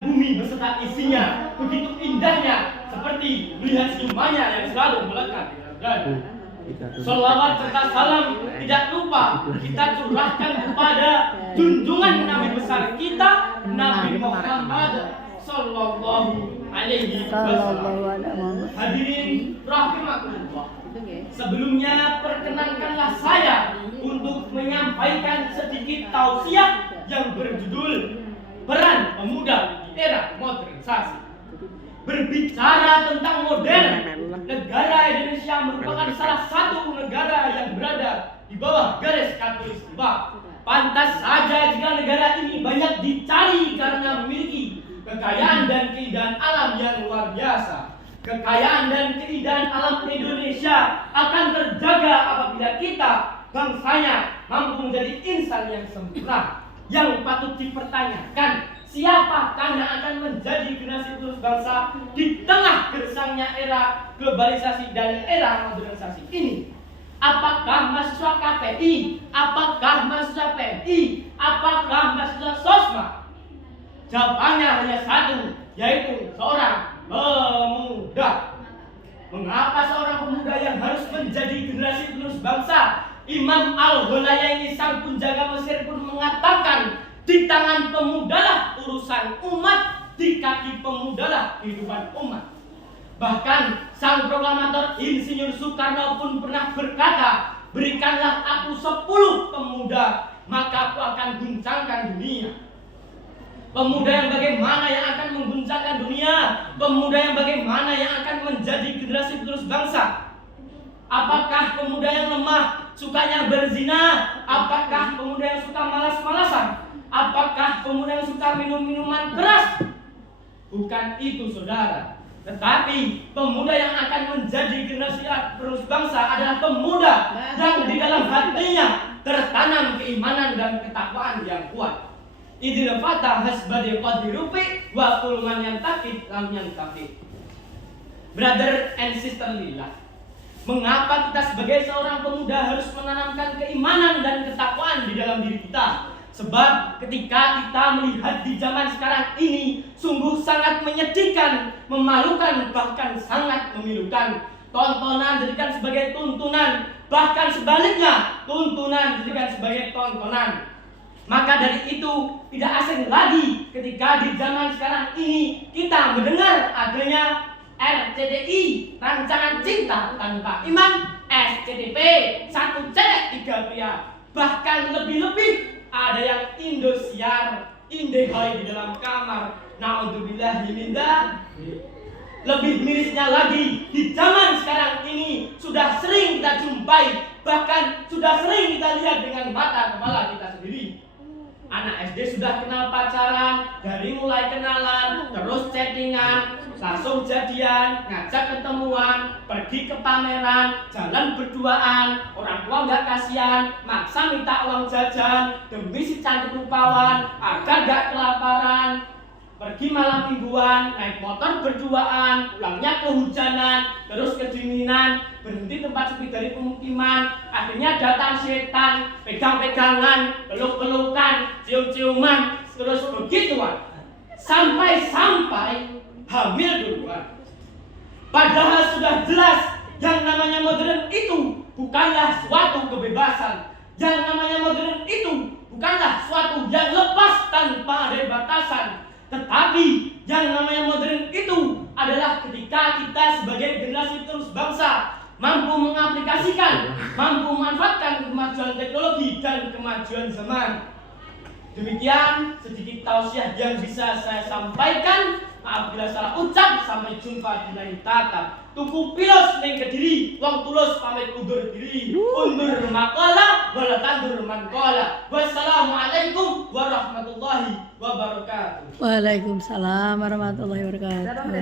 bumi beserta isinya begitu indahnya seperti melihat senyumannya yang selalu melekat di dalam dada. Sholawat serta salam tidak lupa kita curahkan kepada junjungan Nabi besar kita, Nabi Muhammad Sallallahu Alaihi Wasallam. Hadirin rahimakumullah. Sebelumnya perkenankanlah saya untuk menyampaikan sedikit tausiah yang berjudul Peran Pemuda di Era Modernisasi. Berbicara tentang modern, negara Indonesia merupakan salah satu negara yang berada di bawah garis khatulistiwa. Pantas saja jika negara ini banyak dicari karena memiliki kekayaan dan keindahan alam yang luar biasa. Kekayaan dan keindahan alam Indonesia akan terjaga apabila kita, bangsanya, mampu menjadi insan yang sempurna. Yang patut dipertanyakan, siapakah yang akan menjadi generasi penerus bangsa di tengah gersangnya era globalisasi dan era modernisasi ini? Apakah mahasiswa KPI? Apakah mahasiswa PMI? Apakah mahasiswa SOSMA? Jawabannya hanya satu, yaitu seorang pemuda. Mengapa seorang pemuda yang harus menjadi generasi penerus bangsa? Imam Al-Ghazali sang penjaga Mesir pun mengatakan, di tangan pemudalah urusan umat, di kaki pemudalah kehidupan umat. Bahkan sang proklamator Insinyur Soekarno pun pernah berkata, berikanlah aku 10 pemuda, maka aku akan guncangkan dunia. Pemuda yang bagaimana yang akan mengguncangkan dunia? Pemuda yang bagaimana yang akan menjadi generasi penerus bangsa? Apakah pemuda yang lemah, sukanya berzina? Apakah pemuda yang suka malas-malasan? Apakah pemuda yang suka minum-minuman keras? Bukan itu, saudara. Tetapi pemuda yang akan menjadi generasi penerus bangsa adalah pemuda yang di dalam hatinya tertanam keimanan dan ketakwaan yang kuat. Idil fatah hasbadi qadirufi wa kulman yang takit lam yang takit. Brother and sister lillah, mengapa kita sebagai seorang pemuda harus menanamkan keimanan dan ketakwaan di dalam diri kita? Sebab ketika kita melihat di zaman sekarang ini sungguh sangat menyedihkan, memalukan, bahkan sangat memilukan. Tontonan dijadikan sebagai tuntunan, bahkan sebaliknya tuntunan dijadikan sebagai tontonan. Maka dari itu tidak asing lagi ketika di zaman sekarang ini kita mendengar adanya RCTI, Rancangan Cinta Tanpa Iman, SCTP, 1 cewek 3 pria. Bahkan lebih-lebih ada yang Indosiar, Indehoi di dalam kamar. Naudzubillahi min dzalik. Lebih mirisnya lagi, di zaman sekarang ini sudah sering kita jumpai, bahkan sudah sering kita lihat dengan mata kepala kita sendiri. Anak SD sudah kenal pacaran, dari mulai kenalan, terus chattingan, langsung jadian, ngajak ketemuan, pergi ke pameran, jalan berduaan, orang tua nggak kasihan, maksa minta uang jajan demi si cantik rupawan agar nggak kelaparan. Pergi malam mingguan, naik motor berduaan, pulangnya kehujanan, terus kedinginan, berhenti tempat sepi dari pemukiman, akhirnya datang setan, pegang-pegangan, peluk-pelukan, cium-ciuman, terus begituan, sampai-sampai hamil duluan. Padahal sudah jelas yang namanya modern itu bukanlah suatu kebebasan, yang namanya modern itu bukanlah suatu yang lepas tanpa ada batasan. Tetapi yang namanya modern itu adalah ketika kita sebagai generasi penerus bangsa mampu mengaplikasikan, mampu memanfaatkan kemajuan teknologi dan kemajuan zaman. Demikian sedikit tausiah yang bisa saya sampaikan. Maaf bila salah ucap. Sampai jumpa di lain tatap. Tuku pilos ning Kediri, wong tulus pamit undur diri. Undur maqala wala tandur manqala. Wassalamualaikum warahmatullahi wabarakatuh. Waalaikumsalam warahmatullahi wabarakatuh.